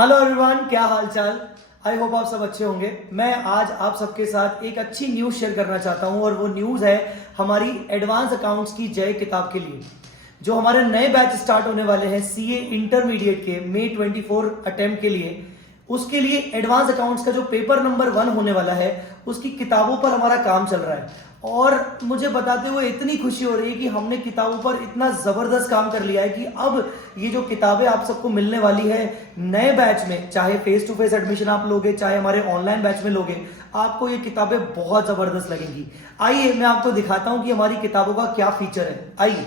Hello everyone, क्या हाल चाल। I hope आप सब अच्छे होंगे। मैं आज आप सबके साथ एक अच्छी न्यूज़ शेयर करना चाहता हूं और वो न्यूज़ है हमारी एडवांस अकाउंट्स की जय किताब के लिए। जो हमारे नए बैच स्टार्ट होने वाले हैं सीए इंटरमीडिएट के मई 24 अटेम्प्ट के लिए, उसके लिए एडवांस अकाउंट्स का जो पेपर नंबर 1 होने वाला है उसकी किताबों पर हमारा काम चल रहा है। और मुझे बताते हुए इतनी खुशी हो रही है कि हमने किताबों पर इतना जबरदस्त काम कर लिया है कि अब ये जो किताबें आप सबको मिलने वाली है नए बैच में, चाहे फेस टू फेस एडमिशन आप लोगे चाहे हमारे ऑनलाइन बैच में लोगे, आपको ये किताबें बहुत जबरदस्त लगेंगी। आइए मैं आपको दिखाता हूं कि हमारी किताबों का क्या फीचर है। आइए,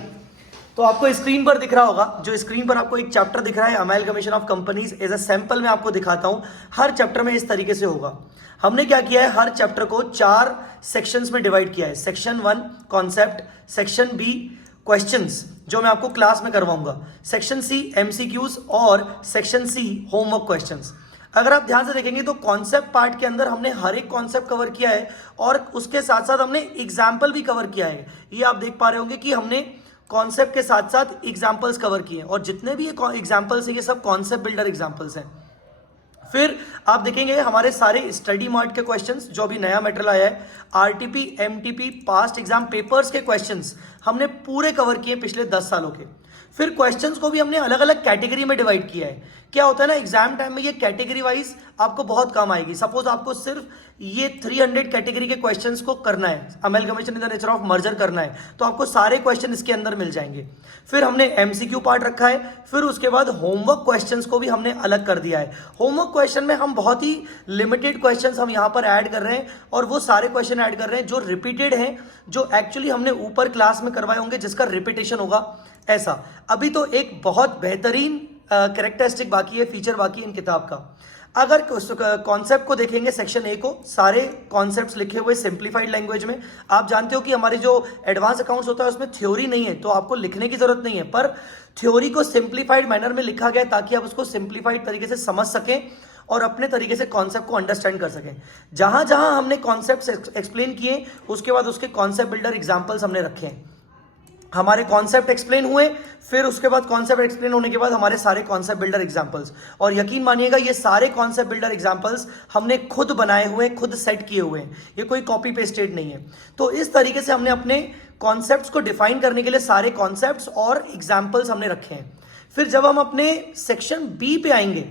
तो आपको स्क्रीन पर दिख रहा होगा, जो स्क्रीन पर आपको एक चैप्टर दिख रहा है amalgamation of companies, as a sample मैं आपको दिखाता हूं। हर चैप्टर में इस तरीके से होगा। हमने क्या किया है, हर चैप्टर को 4 सेक्शंस में डिवाइड किया है। Section 1 concept, section B questions जो मैं आपको क्लास में करवाऊंगा, सेक्शन सी एमसीक्यूज और सेक्शन सी होमवर्क क्वेश्चंस। अगर आप ध्यान से देखेंगे तो कॉन्सेप्ट पार्ट के अंदर हमने हर एक कॉन्सेप्ट कवर किया है और उसके साथ साथ हमने एग्जाम्पल भी कवर किया है। ये आप देख पा रहे होंगे कि हमने कॉन्सेप्ट के साथ साथ एग्जाम्पल्स कवर किए हैं और जितने भी ये एग्जाम्पल्स हैं ये सब कॉन्सेप्ट बिल्डर एग्जाम्पल्स हैं। फिर आप देखेंगे हमारे सारे स्टडी मार्ट के क्वेश्चंस, जो अभी नया मटेरियल आया है, RTP MTP past exam papers के क्वेश्चंस हमने पूरे कवर किए पिछले 10 सालों के। फिर क्वेश्चंस को भी हमने अलग अलग कैटेगरी में डिवाइड किया है। क्या होता है ना, एग्जाम टाइम में ये कैटेगरी वाइज आपको बहुत काम आएगी। सपोज आपको सिर्फ ये 300 कैटेगरी के क्वेश्चंस को करना है, amalgamation in the nature of merger करना है, तो आपको सारे क्वेश्चन इसके अंदर मिल जाएंगे। फिर हमने एमसीक्यू पार्ट रखा है। फिर उसके बाद होमवर्क क्वेश्चंस को भी हमने अलग कर दिया है। होमवर्क क्वेश्चन में हम बहुत ही लिमिटेड क्वेश्चंस हम यहाँ पर ऐड कर रहे हैं और वो सारे क्वेश्चन ऐड कर रहे हैं जो रिपीटेड हैं, जो एक्चुअली हमने ऊपर क्लास में करवाए होंगे, जिसका रिपीटेशन होगा। ऐसा अभी तो एक बहुत बेहतरीन कैरेक्टरिस्टिक बाकी है, फीचर बाकी है इन किताब का। अगर कॉन्सेप्ट को देखेंगे, सेक्शन ए को, सारे कॉन्सेप्ट्स लिखे हुए सिंप्लीफाइड लैंग्वेज में। आप जानते हो कि हमारे जो एडवांस अकाउंट्स होता है उसमें थ्योरी नहीं है, तो आपको लिखने की जरूरत नहीं है, पर थ्योरी को सिंप्लीफाइड मैनर में लिखा गया ताकि आप उसको सिंप्लीफाइड तरीके से समझ सकें और अपने तरीके से कॉन्सेप्ट को अंडरस्टैंड कर सकें। जहां जहां हमने कॉन्सेप्ट एक्सप्लेन किए उसके बाद उसके कॉन्सेप्ट बिल्डर एग्जाम्पल्स हमने रखे हैं। हमारे कॉन्सेप्ट एक्सप्लेन हुए, फिर उसके बाद कॉन्सेप्ट एक्सप्लेन होने के बाद हमारे सारे कॉन्सेप्ट बिल्डर एग्जांपल्स। और यकीन मानिएगा ये सारे कॉन्सेप्ट बिल्डर एग्जांपल्स हमने खुद बनाए हुए, खुद सेट किए हुए हैं, ये कोई कॉपी पेस्टेड नहीं है। तो इस तरीके से हमने अपने कॉन्सेप्ट्स को डिफाइन करने के लिए सारे कॉन्सेप्ट्स और एग्जाम्पल्स हमने रखे हैं। फिर जब हम अपने सेक्शन बी पे आएंगे,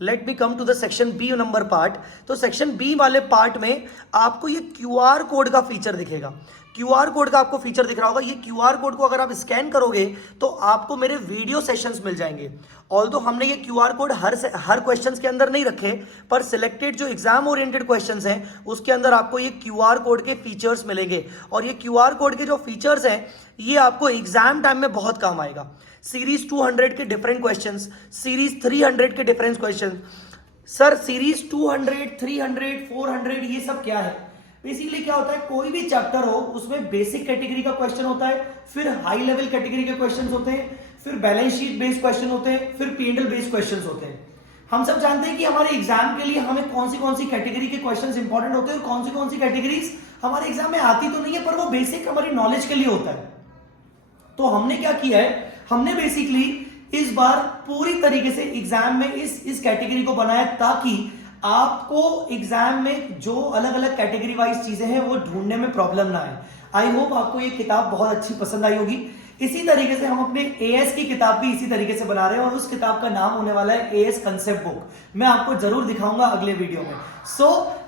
let me come to the section B number part, तो सेक्शन बी वाले पार्ट में आपको ये क्यूआर कोड का फीचर दिखेगा। क्यूआर कोड का आपको फीचर दिख रहा होगा। ये क्यूआर कोड को अगर आप स्कैन करोगे तो आपको मेरे वीडियो सेशंस मिल जाएंगे। ऑल्दो हमने ये क्यूआर कोड हर क्वेश्चंस के अंदर नहीं रखे, पर सिलेक्टेड जो एग्जाम ओरिएंटेड क्वेश्चंस हैं उसके अंदर आपको ये क्यूआर कोड के फीचर्स मिलेंगे। और ये क्यूआर कोड के जो फीचर्स हैं ये आपको एग्जाम टाइम में बहुत काम आएगा। सीरीज 200 के डिफरेंट क्वेश्चंस, सीरीज 300 के डिफरेंट क्वेश्चन। सर सीरीज 200, 300, 400 ये सब क्या है? बेसिकली क्या होता है, कोई भी चैप्टर हो उसमें बेसिक कैटेगरी का क्वेश्चन होता है, फिर हाई लेवल कैटेगरी के क्वेश्चंस होते हैं, फिर बैलेंस शीट बेस्ड क्वेश्चन होते हैं, फिर P&L बेस्ड क्वेश्चंस होते हैं। हम सब जानते हैं कि हमारे एग्जाम के लिए हमें कौन सी कैटेगरी के क्वेश्चंस इंपॉर्टेंट होते हैं और कौन सी कैटेगरीज हमारे एग्जाम में आती तो नहीं है, पर वो बेसिक हमारी नॉलेज के लिए होता है। तो हमने क्या किया है, हमने बेसिकली इस बार पूरी तरीके से एग्जाम में इस कैटेगरी को बनाया ताकि आपको एग्जाम में जो अलग अलग कैटेगरी वाइज चीजें हैं वो ढूंढने में प्रॉब्लम ना आए। आई होप आपको ये किताब बहुत अच्छी पसंद आई होगी। इसी तरीके से हम अपने एएस की किताब भी इसी तरीके से बना रहे हैं और उस किताब का नाम होने वाला है एएस कंसेप्ट बुक। मैं आपको जरूर दिखाऊंगा अगले वीडियो में।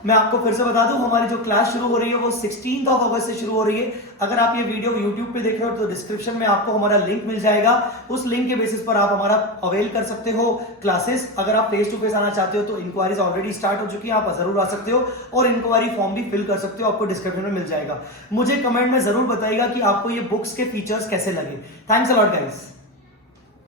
मैं आपको फिर से बता दूं, हमारी जो क्लास शुरू हो रही है वो 16 अगस्त से शुरू हो रही है। अगर आप ये वीडियो यूट्यूब पे देख रहे हो तो डिस्क्रिप्शन में आपको हमारा लिंक मिल जाएगा। उस लिंक के बेसिस पर आप हमारा अवेल कर सकते हो क्लासेस। अगर आप फेस टू फेस आना चाहते हो तो इंक्वायरीज ऑलरेडी स्टार्ट हो चुकी है, आप जरूर आ सकते हो और इंक्वायरी फॉर्म भी फिल कर सकते हो, आपको डिस्क्रिप्शन में मिल जाएगा। मुझे कमेंट में जरूर बताइएगा कि आपको ये बुक्स के फीचर्स कैसे लगे। Thanks a lot guys.